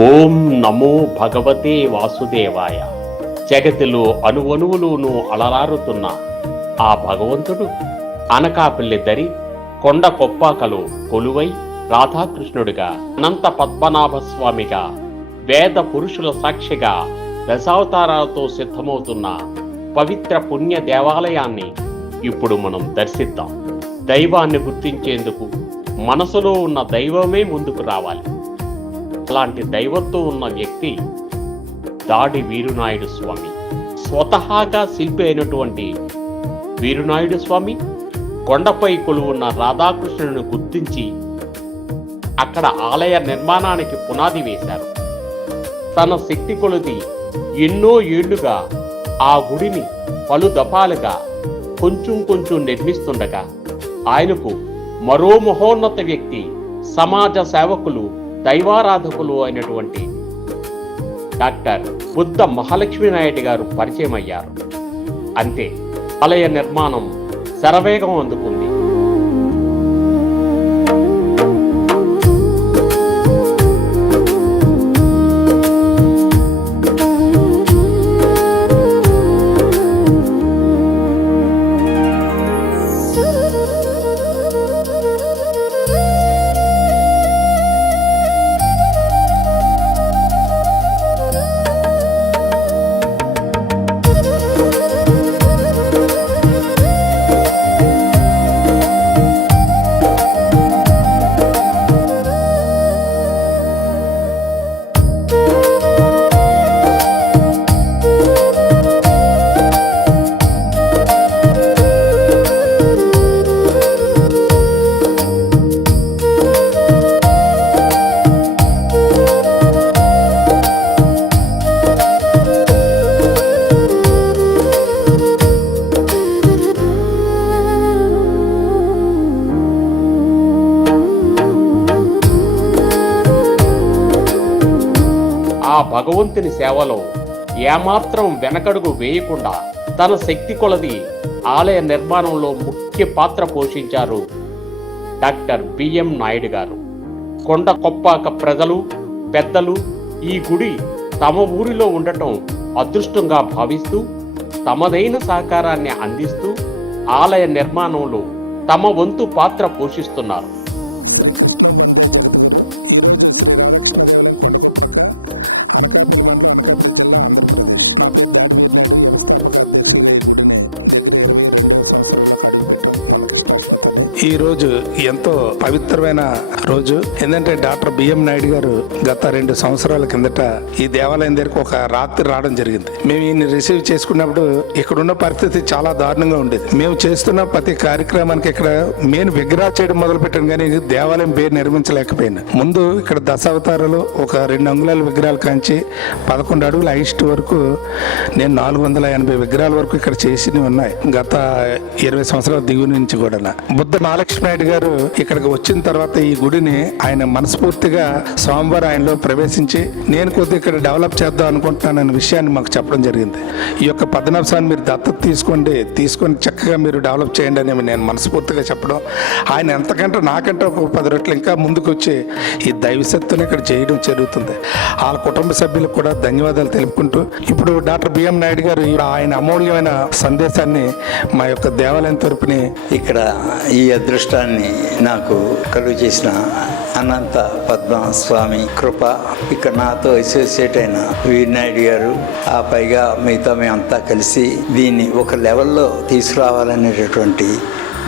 ఓం నమో భగవతే వాసుదేవాయ. జగతిలో అణువణువులోనూ అలరారుతున్న ఆ భగవంతుడు అనకాపల్లి దరి కొండ కొప్పాకలో కొలువై రాధాకృష్ణుడిగా, అనంత పద్మనాభ స్వామిగా, వేద పురుషుల సాక్షిగా దశావతారాలతో సిద్ధమవుతున్న పవిత్ర పుణ్య దేవాలయాన్ని ఇప్పుడు మనం దర్శిద్దాం. దైవాన్ని గుర్తించేందుకు మనసులో ఉన్న దైవమే ముందుకు రావాలి. అలాంటి దైవంతో ఉన్న వ్యక్తి దాడి వీరునాయుడు స్వామి. స్వతహాగా శిల్పి అయినటువంటి వీరునాయుడు స్వామి కొండపై కొలువున్న రాధాకృష్ణుని గుర్తించి అక్కడ ఆలయ నిర్మాణానికి పునాది వేశారు. తన శక్తి కొలది ఎన్నో ఏళ్లుగా ఆ గుడిని పలు దఫాలుగా కొంచెం నిర్మిస్తుండగా ఆయనకు మరో మహోన్నత వ్యక్తి, సమాజ సేవకులు, దైవారాధకులు అయినటువంటి డాక్టర్ బుద్ధ మహాలక్ష్మి నాయుడు గారు పరిచయం అయ్యారు. అంతే, ఆలయ నిర్మాణం శరవేగం అందుకుంది. ఆ భగవంతుని సేవలో ఏమాత్రం వెనకడుగు వేయకుండా తన శక్తి కొలది ఆలయ నిర్మాణంలో ముఖ్య పాత్ర పోషించారు డాక్టర్ బిఎం నాయుడు గారు. కొండ కొప్పాక ప్రజలు, పెద్దలు ఈ గుడి తమ ఊరిలో ఉండటం అదృష్టంగా భావిస్తూ తమదైన సహకారాన్ని అందిస్తూ ఆలయ నిర్మాణంలో తమ వంతు పాత్ర పోషిస్తున్నారు. ఈరోజు ఎంతో పవిత్రమైన రోజు. ఏంటంటే డాక్టర్ బిఎం నాయుడు గారు గత 2 సంవత్సరాల కిందట ఈ దేవాలయం దగ్గరకు ఒక రాత్రి రావడం జరిగింది. మేము ఈయన రిసీవ్ చేసుకున్నప్పుడు ఇక్కడున్న పరిస్థితి చాలా దారుణంగా ఉండేది. మేము చేస్తున్న ప్రతి కార్యక్రమానికి ఇక్కడ మెయిన్ విగ్రహాలు చేయడం మొదలు పెట్టాను, కానీ దేవాలయం పేరు నిర్మించలేకపోయాను. ముందు ఇక్కడ దశావతారాలు ఒక 2 అంగుళాల విగ్రహాలు కాంచి 11 అడుగుల హైస్ట్ వరకు నేను 480 విగ్రహాల వరకు ఇక్కడ చేసినవి ఉన్నాయి. గత 20 సంవత్సరాల దిగువ నుంచి కూడా బుద్ధ మహాలక్ష్మి నాయుడు గారు ఇక్కడికి వచ్చిన తర్వాత ఈ గుడిని ఆయన మనస్ఫూర్తిగా స్వామివారు ఆయనలో ప్రవేశించి నేను కొద్దిగా ఇక్కడ డెవలప్ చేద్దాం అనుకుంటున్నానన్న విషయాన్ని మాకు చెప్పడం జరిగింది. ఈ యొక్క పద్మనాభస్వామిని మీరు దత్తత తీసుకొని చక్కగా మీరు డెవలప్ చేయండి అని నేను మనస్ఫూర్తిగా చెప్పడం, ఆయన ఎంతకంటే నాకంటే ఒక 10 రెట్లు ఇంకా ముందుకు వచ్చి ఈ దైవశక్తిని ఇక్కడ చేయడం జరుగుతుంది. వాళ్ళ కుటుంబ సభ్యులకు కూడా ధన్యవాదాలు తెలుపుకుంటూ ఇప్పుడు డాక్టర్ బిఎం నాయుడు గారు ఆయన అమూల్యమైన సందేశాన్ని మా యొక్క దేవాలయం తరపుని ఇక్కడ ఈ అదృష్టాన్ని నాకు కలుగు చేసిన అనంత పద్మస్వామి కృప, ఇక్కడ నాతో అసోసియేట్ అయిన వీరనాయుడు గారు, ఆ పైగా మిగతా మేమంతా కలిసి దీన్ని ఒక లెవెల్లో తీసుకురావాలనేటటువంటి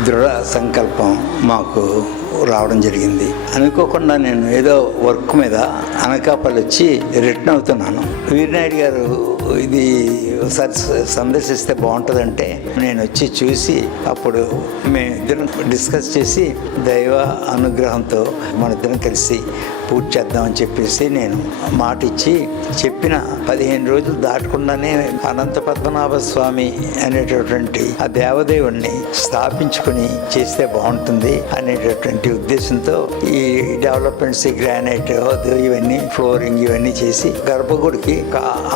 దృఢ సంకల్పం మాకు రావడం జరిగింది. అనుకోకుండా నేను ఏదో వర్క్ మీద అనకాపల్లి వచ్చి రిటర్న్ అవుతున్నాను. వీరనాయుడు గారు ఇది ఒకసారి సందర్శిస్తే బాగుంటుందంటే నేను వచ్చి చూసి అప్పుడు మేమిద్దరం డిస్కస్ చేసి దైవ అనుగ్రహంతో మన ఇద్దరం కలిసి పూజ చేద్దామని చెప్పేసి నేను మాట ఇచ్చి చెప్పిన 15 రోజులు దాటకుండానే అనంత పద్మనాభ స్వామి అనేటటువంటి ఆ దేవదేవుణ్ణి స్థాపించుకుని చేస్తే బాగుంటుంది అనేటటువంటి ఉద్దేశంతో ఈ డెవలప్మెంట్స్, గ్రానైట్ ఇవన్నీ, ఫ్లోరింగ్ ఇవన్నీ చేసి గర్భగుడికి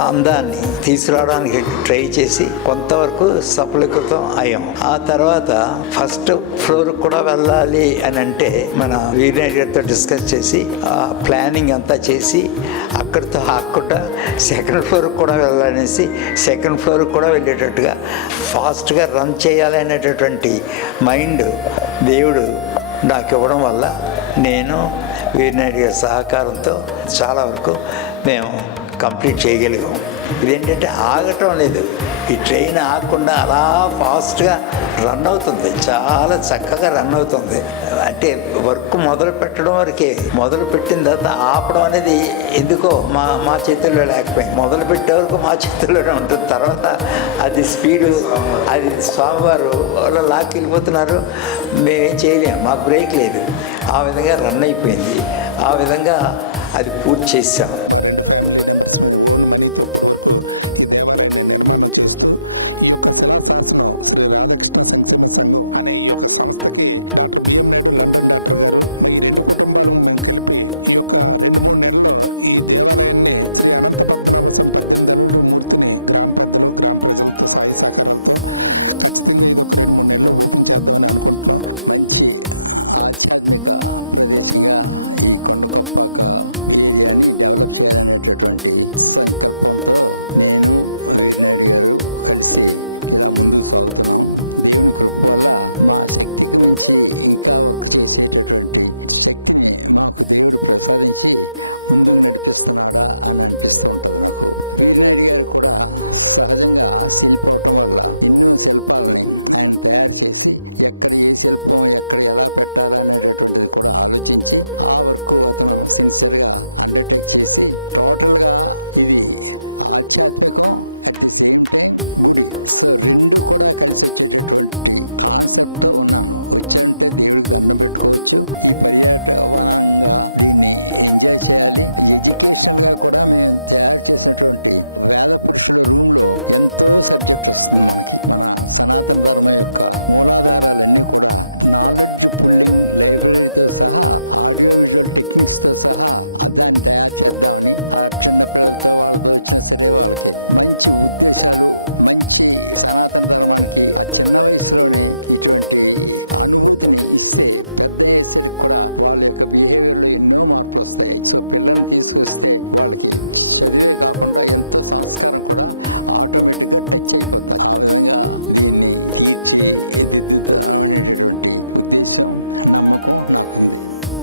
అందాన్ని తీసుకురావడానికి ట్రై చేసి కొంతవరకు సఫలీకృతం అయ్యాం. ఆ తర్వాత ఫస్ట్ ఫ్లోర్ కూడా వెళ్ళాలి అని అంటే మన వీరనాయుడు గారితో డిస్కస్ చేసి ఆ ప్లానింగ్ అంతా చేసి అక్కడితో ఆకుండా సెకండ్ ఫ్లోర్కి కూడా వెళ్ళాలనేసి సెకండ్ ఫ్లోర్కి కూడా వెళ్ళేటట్టుగా ఫాస్ట్గా రన్ చేయాలనేటటువంటి మైండ్ దేవుడు నాకు ఇవ్వడం వల్ల నేను వీరినాయుడు గారి సహకారంతో చాలా వరకు మేము కంప్లీట్ చేయగలిగాం. ఇదేంటంటే ఆగటం లేదు, ఈ ట్రైన్ ఆగకుండా అలా ఫాస్ట్గా రన్ అవుతుంది, చాలా చక్కగా రన్ అవుతుంది. అంటే వర్క్ మొదలు పెట్టడం వరకే, మొదలు పెట్టిన తర్వాత ఆపడం అనేది ఎందుకో మా చేతుల్లో లేకపోయింది. మొదలు పెట్టే వరకు మా చేతుల్లోనే ఉంటుంది, తర్వాత అది స్పీడు, అది స్వామివారు వాళ్ళు లాక్కి వెళ్ళిపోతున్నారు, మేమేం చేయలేము, మాకు బ్రేక్ లేదు. ఆ విధంగా రన్ అయిపోయింది, ఆ విధంగా అది పూర్తి చేసాం.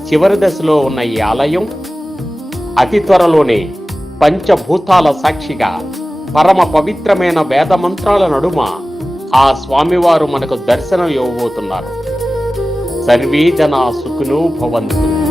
చివరి దశలో ఉన్న ఈ ఆలయం అతి త్వరలోనే పంచభూతాల సాక్షిగా పరమ పవిత్రమైన వేద మంత్రాల నడుమ ఆ స్వామివారు మనకు దర్శనం ఇవ్వబోతున్నారు. సర్వే జనా సుఖినో భవంతు.